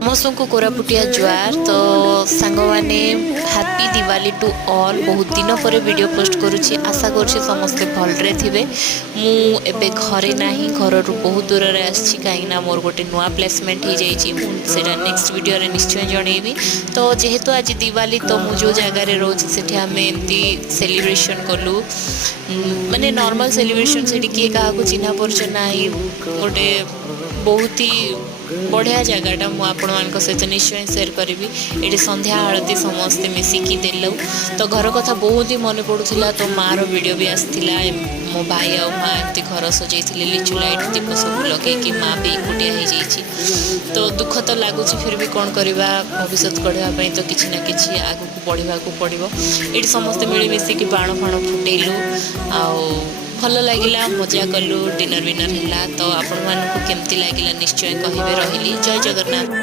समस्त को कोरापुटिया जुआर तो सांग मैंने हैप्पी दिवाली टू ऑल। बहुत दिन पर वीडियो पोस्ट करुँची, आशा करुँची समस्ते भलरे थे। मुझे घरे ना घर बहुत दूर में आसी कहीं मोर गोटे नुआ प्लेसमेंट हो जाए नेक्स्ट वीडियो रे निश्चय जनइबी। तो जेहेतु आज दिवाली तो मु जो जगार रोचे से आम एमती सेलिब्रेशन कलु माने नॉर्मल सेलिब्रेशन से किए क्या चिन्हा परिचय ना गोटे बहुत ही बढ़िया जगहटा मुझे सहित निश्चय सेयार करी। ये संध्या आरती समस्ते मिसिकी देलु तो घर कथा बहुत ही मन पड़ूला। तो माँ रो वीडियो भी आसला, मो भाई आ माँ एमती घर सजाई लिचु लाइट दीप सब लगे माँ भी एकुटिया हो जाइए। तो दुख तो लगुच फिर भी कौन करवा भविष्य गढ़ापी तो किसी ना कि आग को बढ़ा पड़ो। ये समस्ते मिलमिशिकी बाण फाण फुटेलु भल लगिला, मजा कलु, डिनर विनर है। तो आपण मानक केमती लगिला निश्चय कहिबे। रहिली। जय जगन्नाथ।